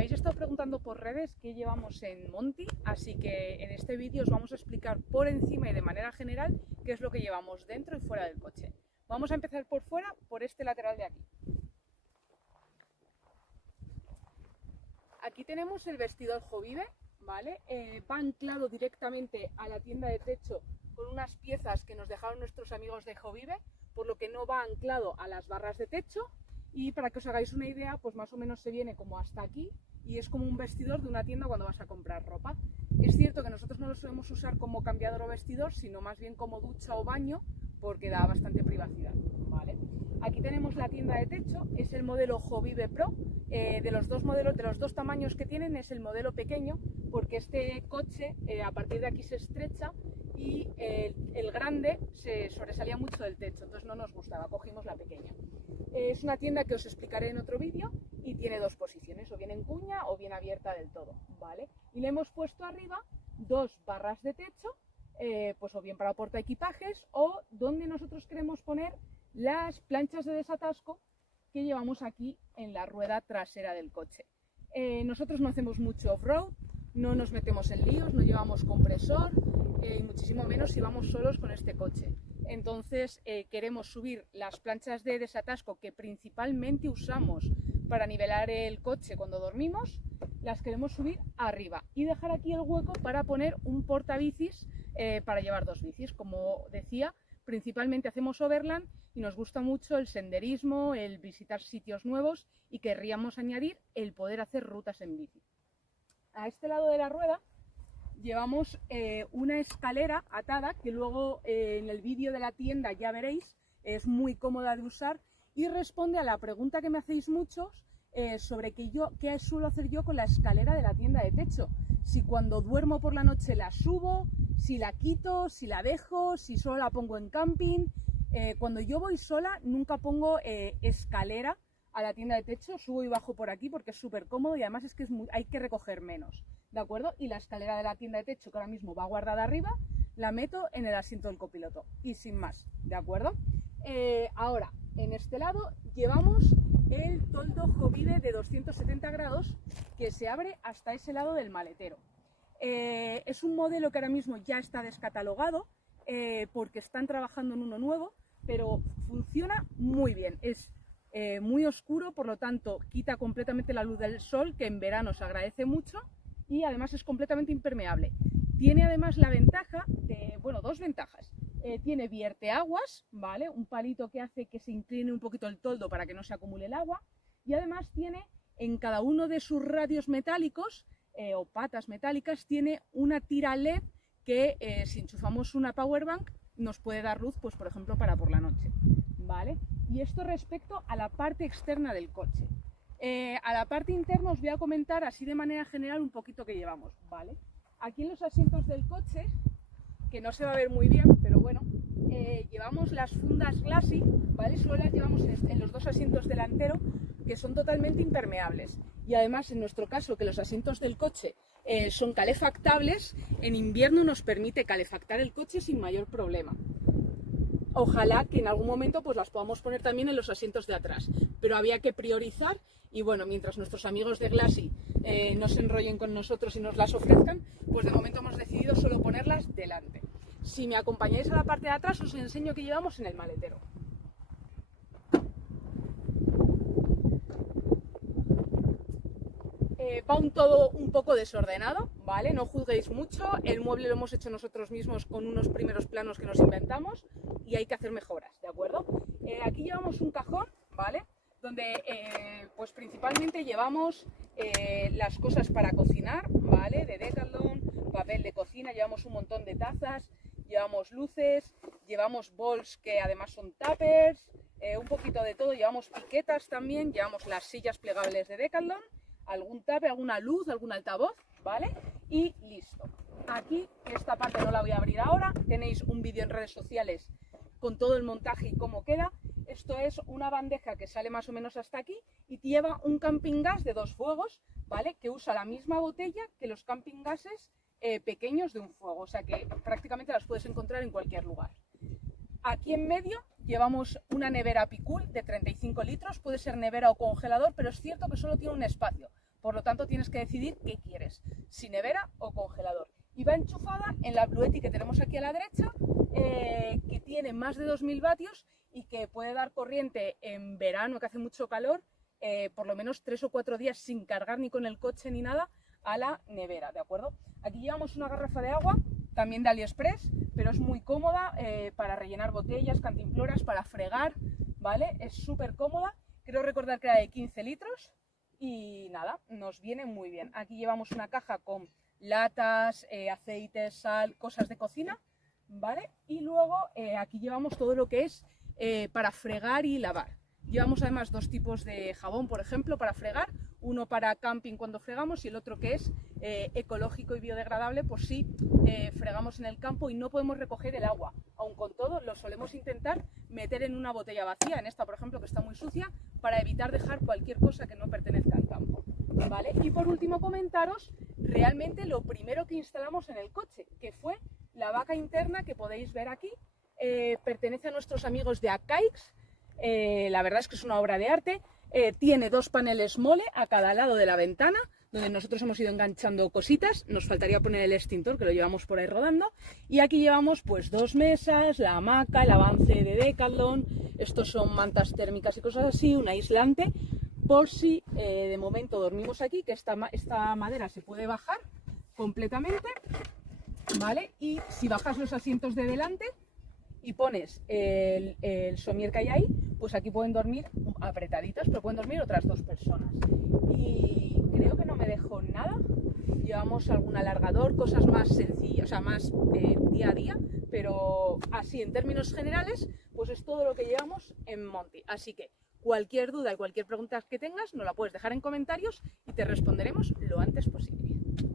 Me habéis estado preguntando por redes qué llevamos en Monty, así que en este vídeo os vamos a explicar por encima y de manera general qué es lo que llevamos dentro y fuera del coche. Vamos a empezar por fuera, por este lateral de aquí. Aquí tenemos el vestidor Jovive, ¿vale? Va anclado directamente a la tienda de techo con unas piezas que nos dejaron nuestros amigos de Jovive, por lo que no va anclado a las barras de techo. Y para que os hagáis una idea, pues más o menos se viene como hasta aquí y es como un vestidor de una tienda cuando vas a comprar ropa. Es cierto que nosotros no lo solemos usar como cambiador o vestidor, sino más bien como ducha o baño, porque da bastante privacidad, ¿vale? Aquí tenemos la tienda de techo, es el modelo Jovive Pro. De los dos modelos, de los dos tamaños que tienen, es el modelo pequeño, porque este coche a partir de aquí se estrecha y el grande se sobresalía mucho del techo, entonces no nos gustaba, cogimos la pequeña. Es una tienda que os explicaré en otro vídeo y tiene dos posiciones, o bien en cuña o bien abierta del todo, ¿vale? Y le hemos puesto arriba dos barras de techo, pues o bien para portaequipajes o donde nosotros queremos poner las planchas de desatasco que llevamos aquí en la rueda trasera del coche. Nosotros no hacemos mucho off-road, no nos metemos en líos, no llevamos compresor y muchísimo menos si vamos solos con este coche. Entonces queremos subir las planchas de desatasco que principalmente usamos para nivelar el coche cuando dormimos, las queremos subir arriba y dejar aquí el hueco para poner un portabicis para llevar dos bicis. Como decía, principalmente hacemos overland y nos gusta mucho el senderismo, el visitar sitios nuevos y querríamos añadir el poder hacer rutas en bici. A este lado de la rueda llevamos una escalera atada que luego en el vídeo de la tienda ya veréis, es muy cómoda de usar y responde a la pregunta que me hacéis muchos sobre qué suelo hacer yo con la escalera de la tienda de techo. Si cuando duermo por la noche la subo, si la quito, si la dejo, si solo la pongo en camping. Cuando yo voy sola nunca pongo escalera a la tienda de techo, subo y bajo por aquí porque es súper cómodo y además es que hay que recoger menos, ¿de acuerdo? Y la escalera de la tienda de techo, que ahora mismo va guardada arriba, la meto en el asiento del copiloto y sin más, ¿de acuerdo? Ahora, en este lado llevamos el toldo Jovive de 270 grados que se abre hasta ese lado del maletero. Es un modelo que ahora mismo ya está descatalogado porque están trabajando en uno nuevo, pero funciona muy bien. Es muy oscuro, por lo tanto quita completamente la luz del sol, que en verano se agradece mucho, y además es completamente impermeable. Tiene además la ventaja de, bueno, dos ventajas. Tiene vierteaguas, ¿vale? Un palito que hace que se incline un poquito el toldo para que no se acumule el agua, y además tiene en cada uno de sus radios metálicos o patas metálicas, tiene una tira LED que si enchufamos una powerbank nos puede dar luz, pues por ejemplo para por la noche, ¿vale? Y esto respecto a la parte externa del coche. A la parte interna os voy a comentar así de manera general un poquito que llevamos, ¿vale? Aquí en los asientos del coche, que no se va a ver muy bien, pero bueno, llevamos las fundas Glassy, ¿vale? Solo las llevamos en los dos asientos delanteros, que son totalmente impermeables. Y además, en nuestro caso, que los asientos del coche son calefactables, en invierno nos permite calefactar el coche sin mayor problema. Ojalá que en algún momento pues las podamos poner también en los asientos de atrás, pero había que priorizar y bueno, mientras nuestros amigos de Glassy no se enrollen con nosotros y nos las ofrezcan, pues de momento hemos decidido solo ponerlas delante. Si me acompañáis a la parte de atrás os enseño qué llevamos en el maletero. Va todo un poco desordenado, ¿vale? No juzguéis mucho, el mueble lo hemos hecho nosotros mismos con unos primeros planos que nos inventamos y hay que hacer mejoras, ¿de acuerdo? Aquí llevamos un cajón, ¿vale? Donde pues principalmente llevamos las cosas para cocinar, ¿vale? De Decathlon, papel de cocina, llevamos un montón de tazas, llevamos luces, llevamos bols que además son tuppers, un poquito de todo, llevamos piquetas también, llevamos las sillas plegables de Decathlon, algún tupper, alguna luz, algún altavoz, ¿vale? Y listo. Aquí, esta parte no la voy a abrir ahora, tenéis un vídeo en redes sociales con todo el montaje y cómo queda. Esto es una bandeja que sale más o menos hasta aquí y lleva un camping gas de 2 fuegos, ¿vale? Que usa la misma botella que los camping gases pequeños de un fuego, o sea que prácticamente las puedes encontrar en cualquier lugar. Aquí en medio llevamos una nevera Picool de 35 litros, puede ser nevera o congelador, pero es cierto que solo tiene un espacio, Por lo tanto, tienes que decidir qué quieres, si nevera o congelador. Y va enchufada en la Bluetti que tenemos aquí a la derecha, que tiene más de 2000 vatios y que puede dar corriente en verano, que hace mucho calor, por lo menos 3 o 4 días sin cargar ni con el coche ni nada, a la nevera, ¿de acuerdo? Aquí llevamos una garrafa de agua, también de AliExpress, pero es muy cómoda para rellenar botellas, cantimploras, para fregar, ¿vale? Es súper cómoda, creo recordar que era de 15 litros y nada, nos viene muy bien. Aquí llevamos una caja con latas, aceites, sal, cosas de cocina, ¿vale? Y luego aquí llevamos todo lo que es para fregar y lavar. Llevamos además 2 tipos de jabón, por ejemplo, para fregar, uno para camping cuando fregamos y el otro que es ecológico y biodegradable por si fregamos en el campo y no podemos recoger el agua. Aun con todo, lo solemos intentar meter en una botella vacía, en esta por ejemplo que está muy sucia, para evitar dejar cualquier cosa que no pertenezca al campo, ¿vale? Y por último comentaros realmente lo primero que instalamos en el coche, que fue la vaca interna que podéis ver aquí, pertenece a nuestros amigos de Acaix. La verdad es que es una obra de arte, tiene 2 paneles mole a cada lado de la ventana, donde nosotros hemos ido enganchando cositas, nos faltaría poner el extintor que lo llevamos por ahí rodando, y aquí llevamos pues 2 mesas, la hamaca, el avance de Decathlon, estos son mantas térmicas y cosas así, un aislante, por si de momento dormimos aquí, que esta madera se puede bajar completamente, ¿vale? Y si bajas los asientos de delante y pones el somier que hay ahí, pues aquí pueden dormir apretaditos, pero pueden dormir otras 2 personas. Y creo que no me dejo nada. Llevamos algún alargador, cosas más sencillas, o sea, más día a día, pero así en términos generales, pues es todo lo que llevamos en Monty. Así que cualquier duda y cualquier pregunta que tengas, nos la puedes dejar en comentarios y te responderemos lo antes posible.